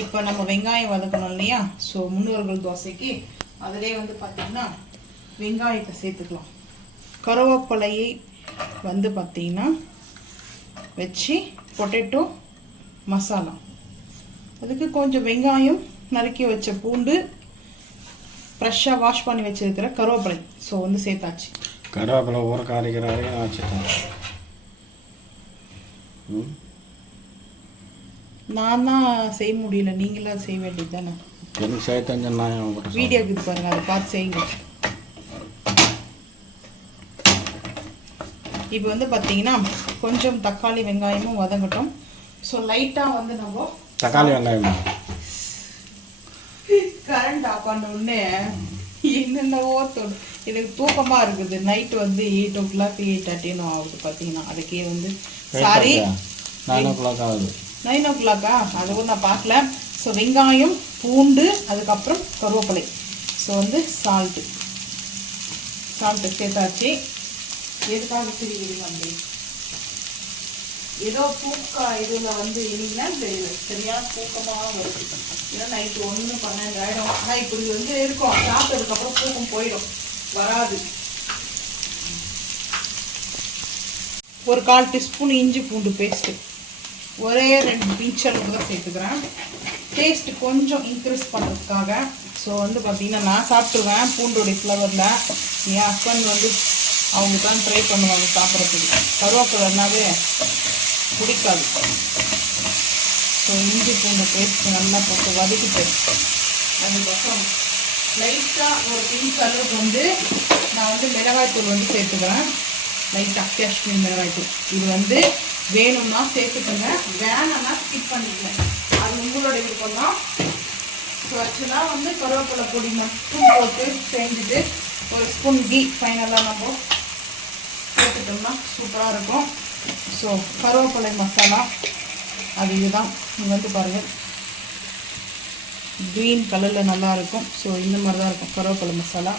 இப்போ நம்ம வெங்காயம் வதக்கணும் இல்லையா? ஸோ முன்னோர்கள் தோசைக்கு அதிலே வந்து பார்த்திங்கன்னா வெங்காயத்தை சேர்த்துக்கலாம். கருவேப்பிலையை வந்து பார்த்திங்கன்னா வச்சு பொட்டேட்டோ மசாலா, அதுக்கு கொஞ்சம் வெங்காயம், நறுக்கி வச்ச பூண்டு, ஃப்ரெஷ்ஷாக வாஷ் பண்ணி வச்சிருக்கிற கருவேப்பிலை ஸோ வந்து சேர்த்தாச்சு. கருவேப்பிலை ஊற காரிக்கிற வரைக்கும் நான் வச்சுட்டேன். நான் தான் செய்ய முடியல, நீங்களாம் செய்ய வேண்டியது தானே. எனக்கு செய்ய தெரிஞ்ச நான் வீடியோக்கு இது பாருங்கள், அதை பார்த்து செய்யுங்க. இப்போ வந்து பார்த்தீங்கன்னா கொஞ்சம் தக்காளி வெங்காயமும் வதங்கட்டும். ஸோ லைட்டாக வந்து நம்ம தக்காளி வெங்காயம் கரண்ட் ஆஃப் பண்ண உடனே என்னென்னவோ எனக்கு தூக்கமாக இருக்குது. நைட்டு வந்து 8 o'clock 8:30 ஆகுது பார்த்தீங்கன்னா. அதுக்கே வந்து சாரி 9 o'clock ஆகுது. 9 o'clock அதுவும் நான் பார்க்கல. ஸோ வெங்காயம், பூண்டு, அதுக்கப்புறம் கருவேப்பிலை, ஸோ வந்து சால்ட்டு சேர்த்தாச்சு. எதுக்காக சிரிக்கிறீங்க அப்படி? ஏதோ தூக்கா இதில் வந்து இல்லைன்னா தெரியல, சரியான தூக்கமாக வருது. ஏன்னா நைட்டு 1 12 ஆகிடும். ஆனால் இப்படி வந்து இருக்கும், சாப்பிட்டதுக்கப்புறம் தூக்கம் போயிடும், வராது. ஒரு 1/4 டீஸ்பூன் இஞ்சி பூண்டு பேஸ்ட்டு, ஒரே 2 பிஞ்ச் அளவுக்கு தான் சேர்த்துக்கிறேன், டேஸ்ட்டு கொஞ்சம் இன்க்ரீஸ் பண்ணுறதுக்காக. ஸோ வந்து பார்த்திங்கன்னா நான் சாப்பிட்ருவேன் பூண்டோடைய ஃப்ளவரில். என் ஹஸ்பண்ட் வந்து அவங்க தான் ட்ரை பண்ணுவாங்க சாப்பிட்றதுக்கு. கருவேப்பிலைனாவே பிடிக்காது. ஸோ இஞ்சி பூண்டு பேஸ்ட்டு நல்லா போட்டு வதக்கிட்டு அதுக்கப்புறம் லைட்டாக ஒரு பிஞ்ச் அளவுக்கு வந்து நான் வந்து மிளகாய்த்தூள் வந்து சேர்த்துக்கிறேன். லைட்டாக காஷ்மீர் மிளகாய்த்தூள். இது வந்து வேணும்னா சேர்த்துக்கோங்க, வேணும்னா ஸ்கிப் பண்ணிக்கங்க, அது உங்களோட விருப்பம் தான். ஸோ ஆக்சுவலாக வந்து கருவேப்பிலை பொடி மட்டும் போட்டு செஞ்சுட்டு ஒரு ஸ்பூன் கீ ஃபைனலாக நம்ம சேர்த்துட்டோம்னா சூப்பராக இருக்கும். ஸோ கருவேப்பிலை மசாலா அது இதுதான். இது வந்து பாருங்கள் க்ரீன் கலரில் நல்லாயிருக்கும். ஸோ இந்த மாதிரி தான் இருக்கும் கருவேப்பிலை மசாலா.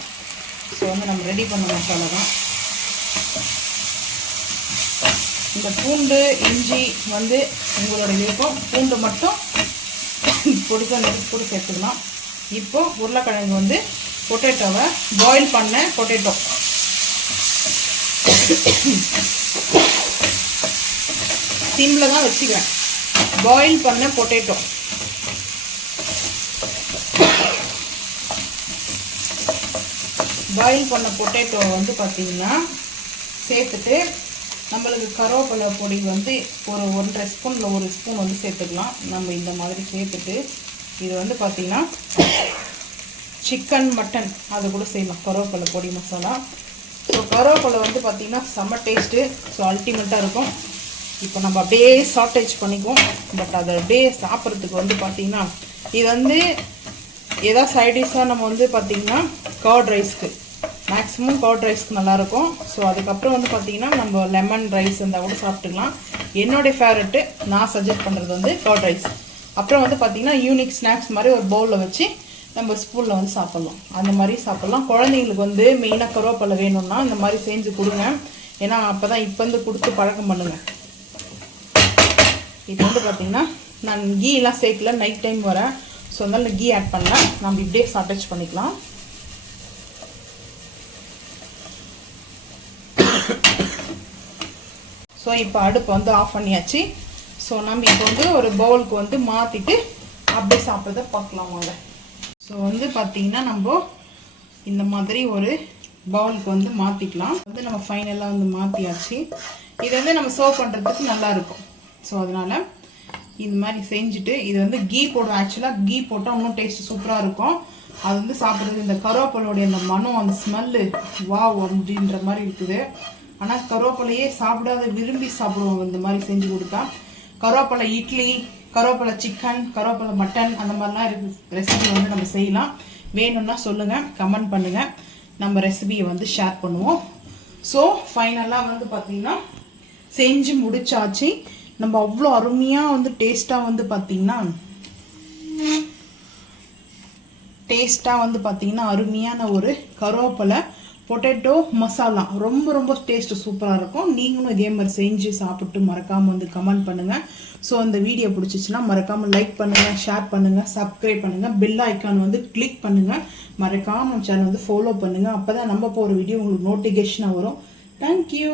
ஸோ வந்து நம்ம ரெடி பண்ண மசாலா தான். இந்த பூண்டு இஞ்சி வந்து உங்களோட விருப்பம், பூண்டு மட்டும் பொடிசா நெருப்பு போட்டு சேர்த்துக்கலாம். இப்போது உருளைக்கிழங்கு வந்து பொட்டேட்டோவை பாயில் பண்ண பொட்டேட்டோ சிம்மில் தான் வச்சுக்கிறேன். பாயில் பண்ண பொட்டேட்டோ வந்து பார்த்திங்கன்னா சேர்த்துட்டு நம்மளுக்கு கருவேப்பிலை பொடி வந்து ஒரு 1.5 ஸ்பூனில் 1 ஸ்பூன் வந்து சேர்த்துக்கலாம். நம்ம இந்த மாதிரி சேர்த்துட்டு இது வந்து பார்த்திங்கன்னா சிக்கன் மட்டன் அது கூட செய்யலாம் கருவேப்பிலை பொடி மசாலா. ஸோ கருவேப்பிலை வந்து பார்த்திங்கன்னா செம்ம டேஸ்ட்டு, ஸோ அல்டிமேட்டாக இருக்கும். இப்போ நம்ம அப்படியே சாட்டேஜ் பண்ணிக்குவோம். பட் அதை அப்படியே சாப்பிட்றதுக்கு வந்து பார்த்திங்கன்னா இது வந்து ஏதாவது சைடிஷாக நம்ம வந்து பார்த்திங்கன்னா கர்ட் ரைஸ்க்கு மேக்ஸிமம் கர்ட் ரைஸ்க்கு நல்லாயிருக்கும். ஸோ அதுக்கப்புறம் வந்து பார்த்திங்கன்னா நம்ம லெமன் ரைஸ் இருந்தால் கூட சாப்பிட்டுக்கலாம். என்னுடைய ஃபேவரெட்டு நான் சஜஸ்ட் பண்ணுறது வந்து கர்ட் ரைஸ். அப்புறம் வந்து பார்த்திங்கன்னா யூனிக் ஸ்நாக்ஸ் மாதிரி ஒரு பவுலில் வச்சு நம்ம ஸ்பூனில் வந்து சாப்பிட்லாம், அந்த மாதிரி சாப்பிட்லாம். குழந்தைங்களுக்கு வந்து மெயினாக கருவேப்பிலை வேணும்னா இந்த மாதிரி செஞ்சு கொடுங்க. ஏன்னா அப்போ தான் இப்போ வந்து கொடுத்து பழக்கம் பண்ணுங்கள். இப்போ வந்து பார்த்திங்கன்னா நான் கீலாம் சேர்க்கல, நைட் டைம் வரேன். ஸோ அதனால கீ ஆட் பண்ணலாம். நம்ம இப்படியே சாட்டேஜ் பண்ணிக்கலாம். ஸோ இப்போ அடுப்பு வந்து ஆஃப் பண்ணியாச்சு. ஸோ நம்ம இப்போ வந்து ஒரு பவுலுக்கு வந்து மாற்றிட்டு அப்படியே சாப்பிட்றத பார்க்கலாம் வாங்க. ஸோ வந்து பார்த்திங்கன்னா நம்ம இந்த மாதிரி ஒரு பவுலுக்கு வந்து மாற்றிக்கலாம். வந்து நம்ம ஃபைனலாக வந்து மாற்றியாச்சு. இது வந்து நம்ம சர்வ் பண்ணுறதுக்கு நல்லாயிருக்கும். ஸோ அதனால் இந்த மாதிரி செஞ்சுட்டு இது வந்து கீ போடும். ஆக்சுவலாக கீ போட்டால் இன்னும் டேஸ்ட் சூப்பராக இருக்கும். அது வந்து சாப்பிட்றது இந்த கருவேப்பிலையோடைய அந்த மனம், அந்த ஸ்மெல்லு வா அப்படின்ற மாதிரி இருக்குது. ஆனால் கருவேப்பிலையே சாப்பிடாத விரும்பி சாப்பிடுவாங்க இந்த மாதிரி செஞ்சு கொடுத்தா. கருவேப்பிலை இட்லி, கருவேப்பிலை சிக்கன், கருவேப்பிலை மட்டன் அந்த மாதிரிலாம் இருக்குது ரெசிபி வந்து நம்ம செய்யலாம். வேணும்னா சொல்லுங்கள், கமெண்ட் பண்ணுங்கள், நம்ம ரெசிபியை வந்து ஷேர் பண்ணுவோம். ஸோ ஃபைனலாக வந்து பார்த்திங்கன்னா செஞ்சு முடிச்சாச்சு. நம்ம அவ்வளோ அருமையாக வந்து டேஸ்ட்டாக வந்து பார்த்திங்கன்னா அருமையான ஒரு கருவேப்பிலை பொட்டேட்டோ மசாலா ரொம்ப ரொம்ப டேஸ்ட் சூப்பராக இருக்கும். நீங்களும் இதே மாதிரி செஞ்சு சாப்பிட்டு மறக்காமல் வந்து கமெண்ட் பண்ணுங்கள். ஸோ அந்த வீடியோ பிடிச்சிச்சுன்னா மறக்காமல் லைக் பண்ணுங்கள், ஷேர் பண்ணுங்கள், சப்ஸ்கிரைப் பண்ணுங்கள், பெல் ஐக்கான் வந்து கிளிக் பண்ணுங்கள். மறக்காமல் நம்ம சேனல் வந்து ஃபாலோ பண்ணுங்கள். அப்போ தான் நம்ம போகிற வீடியோ உங்களுக்கு நோட்டிஃபிகேஷனாக வரும். தேங்க்யூ.